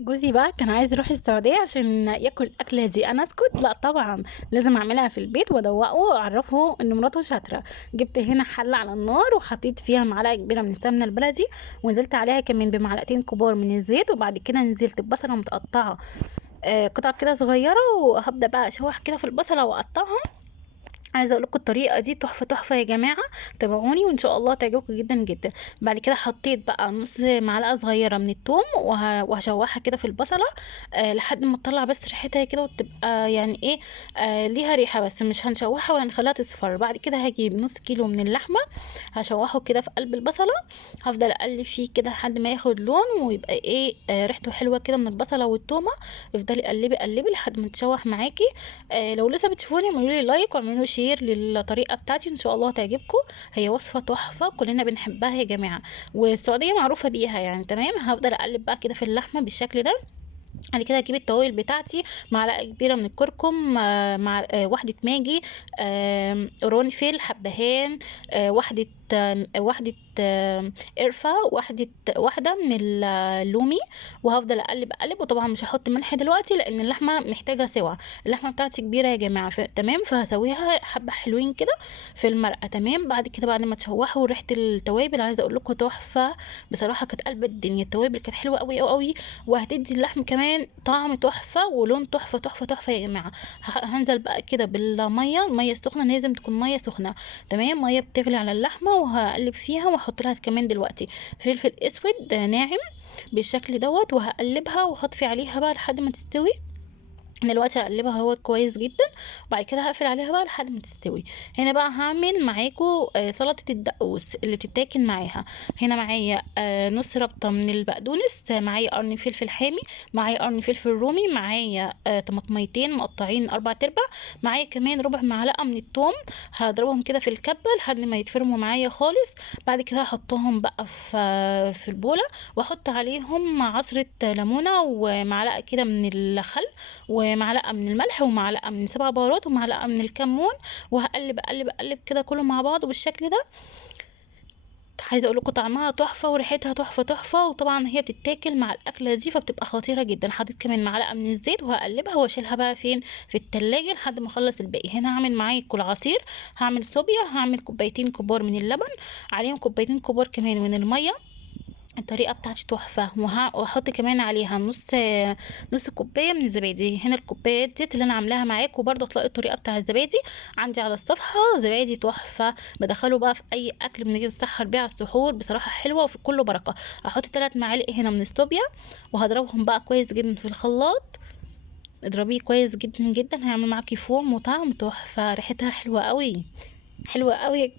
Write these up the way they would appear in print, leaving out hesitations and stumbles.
جوزي بقى كان عايز يروح السعودية عشان ياكل الأكلة دي، أنا أسكت؟ لا طبعا، لازم أعملها في البيت وأدوقه وأعرفه إن مراته شاطرة. جبت هنا حلة على النار وحطيت فيها معلقة كبيرة من السمنة البلدي، ونزلت عليها كمان بمعلقتين كبار من الزيت، وبعد كده نزلت ببصلة متقطعة قطع كده صغيرة، وهبدأ بقى أشوح كده في البصلة وأقطعها. عايزه اقول لكم الطريقه دي تحفه تحفه يا جماعه، تابعوني وان شاء الله تعجبكم جدا جدا. بعد كده حطيت بقى نص معلقه صغيره من الثوم وهشوحها كده في البصله لحد ما تطلع بس ريحتها كده وتبقى يعني ايه ليها ريحه، بس مش هنشوحها ولا هنخليها تصفر. بعد كده هجيب نص كيلو من اللحمه، هشوحه كده في قلب البصله، هفضل اقلب فيه كده لحد ما ياخد لون ويبقى ايه ريحته حلوه كده من البصله والثومه. افضلي قلبي قلبي لحد ما تشوح معاكي. لو لسه بتشوفوني اعملوا لي لايك واعملوا شير للطريقه بتاعتي، ان شاء الله تعجبكم. هي وصفه تحفه كلنا بنحبها يا جماعه، والسعوديه معروفه بيها يعني. تمام، هفضل اقلب بقى كده في اللحمه بالشكل ده. بعد كده هجيب التوابل بتاعتي، معلقه كبيره من الكركم، مع واحده ماجي، قرنفل، حبهان، واحده قرفه، واحده من اللومي. وهفضل اقلب اقلب، وطبعا مش هحط ملح دلوقتي لان اللحمه محتاجه سوا. اللحمه بتاعتي كبيره يا جماعه، تمام، فهسويها حبه حلوين كده في المرقه. تمام، بعد كده بعد ما تشوحوا ريحه التوابل، عايزه اقول لكم تحفه بصراحه، كانت قلب الدنيا. التوابل كانت حلوه قوي قوي قوي، وهتدي اللحم كمان طعم تحفة ولون تحفة تحفة تحفة يا جماعة. هنزل بقى كده بالمية، المية السخنة لازم تكون مية سخنة. تمام، مية بتغلي على اللحمة، وهقلب فيها واحط لها كمان دلوقتي فلفل اسود ناعم بالشكل دوت، وهقلبها وهطفي عليها بقى لحد ما تستوي. دلوقتي هقلبها اهوت كويس جدا، وبعد كده هقفل عليها بقى لحد ما تستوي. هنا بقى هعمل معاكو سلطه الدقوس اللي بتتاكل معاها. هنا معايا نص ربطه من البقدونس، معايا قرن فلفل حامي، معايا قرن فلفل رومي، معايا طماطميتين مقطعين 4/4، معايا كمان ربع معلقه من الثوم. هضربهم كده في الكبه لحد ما يتفرموا معايا خالص. بعد كده هحطهم بقى في البوله، واحط عليهم عصره ليمونه ومعلقه كده من الخل، ومعلقه من الملح، ومعلقه من 7 بهارات، ومعلقه من الكمون. وهقلب اقلب اقلب كده كله مع بعضه بالشكل ده. عايزه اقول لكم طعمها تحفه وريحتها تحفه تحفه، وطبعا هي بتتاكل مع الاكله دي فبتبقى خطيره جدا. حطيت كمان معلقه من الزيت، وهقلبها واشيلها بقى فين؟ في التلاجة لحد ما اخلص الباقي. هنا هعمل معاكم العصير، هعمل صوبيا، هعمل كوبايتين كبار من اللبن، عليهم كوبايتين كبار كمان من الميه. الطريقة بتاعتي تحفة، وهحط كمان عليها نص كوباية من الزبادي. هنا الكوبايات ديت اللي انا عاملاها معاكم، برضه هتلاقي الطريقة بتاع الزبادي عندي على الصفحة. زبادي تحفة، بدخله بقى في اي اكل بنيجي نسحر بيه على السحور، بصراحة حلوة وفي كله بركة. هحط 3 معالق هنا من الستوبيا، وهضربهم بقى كويس جدا في الخلاط. اضربيه كويس جدا جدا، هيعمل معاكي فوم وطعم تحفة، ريحتها حلوة قوي، حلوة قوي.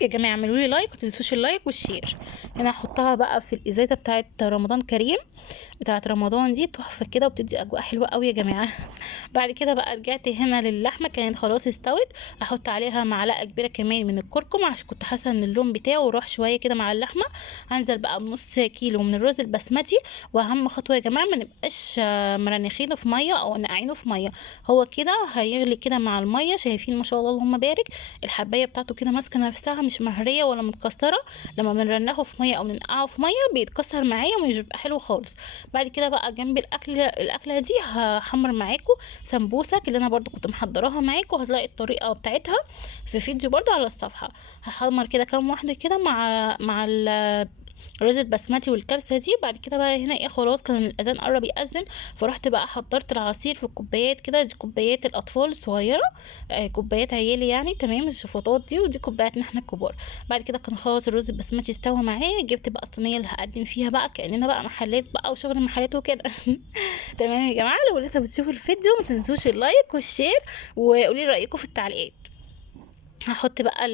يا جماعة اعملوا لي لايك، وتنسوش اللايك والشير. هنا هحطها بقى في الازازة بتاعت رمضان كريم، بتاعت رمضان دي تحفة كده وبتدي اجواء حلوة قوي يا جماعة. بعد كده بقى رجعت هنا للحمة، كانت خلاص استوت. احط عليها معلقة كبيرة كمان من الكركم عشان كنت حاسة ان اللون بتاعه راح شوية كده مع اللحمة. هنزل بقى بنص كيلو من الرز البسمتي. واهم خطوة يا جماعة، ما نبقاش مرنخينه في مية او نقعينه في مية، هو كده هيغلي كده مع المية. شايفين ما شاء الله اللهم بارك، الحباية بتاعته كده ماسكة نفسها، مش مهرية ولا متكسرة. لما بنرنخه في مية او ننقعه في مية بيتكسر معايا ومش بيبقى حلو خالص. بعد كده بقى جنب الاكله دي هحمر معاكم سمبوسك اللي انا برضو كنت محضراها معاكم، هتلاقي الطريقه بتاعتها في فيديو برضو على الصفحه. هحمر كده كام واحده كده مع الرز البسمتي والكبسه دي. بعد كده بقى هنا ايه، خلاص كان الاذان قرب يأذن، فرحت بقى حضرت العصير في الكوبايات كده. دي كوبايات الاطفال الصغيره، كوبايات عيالي يعني، تمام، الشفاطات دي، ودي كوباياتنا احنا الكبار. بعد كده كان خلاص الرز البسمتي استوى معايا، جبت بقى الصينيه اللي هقدم فيها بقى كأننا بقى محلات بقى وشغل محلات وكده. تمام يا جماعه، لو لسه بتشوفوا الفيديو ما تنسوش اللايك والشير، وقولي رايكم في التعليقات. هحط بقى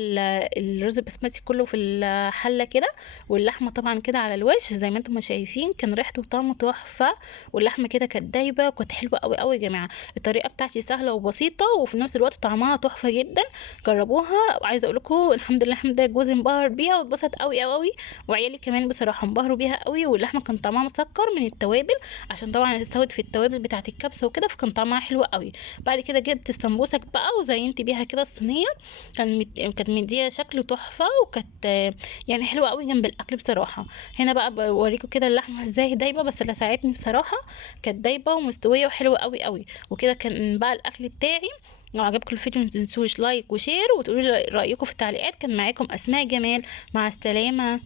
الرز البسمتي كله في الحله كده، واللحمه طبعا كده على الوش زي ما انتم ما شايفين، كان ريحته وطعمه تحفه، واللحمه كده كانت دايبه وكانت حلوه قوي قوي يا جماعه. الطريقه بتاعتي سهله وبسيطه، وفي نفس الوقت طعمها تحفه جدا. جربوها، وعايزه اقول لكم الحمد لله الحمد لله جوزي انبهر بيها واتبسط قوي قوي قوي، وعيالي كمان بصراحه انبهروا بيها قوي. واللحمه كان طعمها مسكر من التوابل، عشان طبعا استوت في التوابل بتاعت الكبسه وكده، فكان طعمها حلو قوي. بعد كده جبت السمبوسك بقى وزينت بيها كده الصينيه. كانت مديه شكل تحفه، وكانت يعني حلوه قوي جنب الاكل بصراحه. هنا بقى بوريكم كده اللحمه ازاي دايبه، بس اللي ساعدني بصراحه كانت دايبه ومستويه وحلوه قوي قوي. وكده كان بقى الاكل بتاعي. لو عجبكم الفيديو متنسوش لايك وشير، وتقولوا لي رايكم في التعليقات. كان معاكم اسماء جمال، مع السلامه.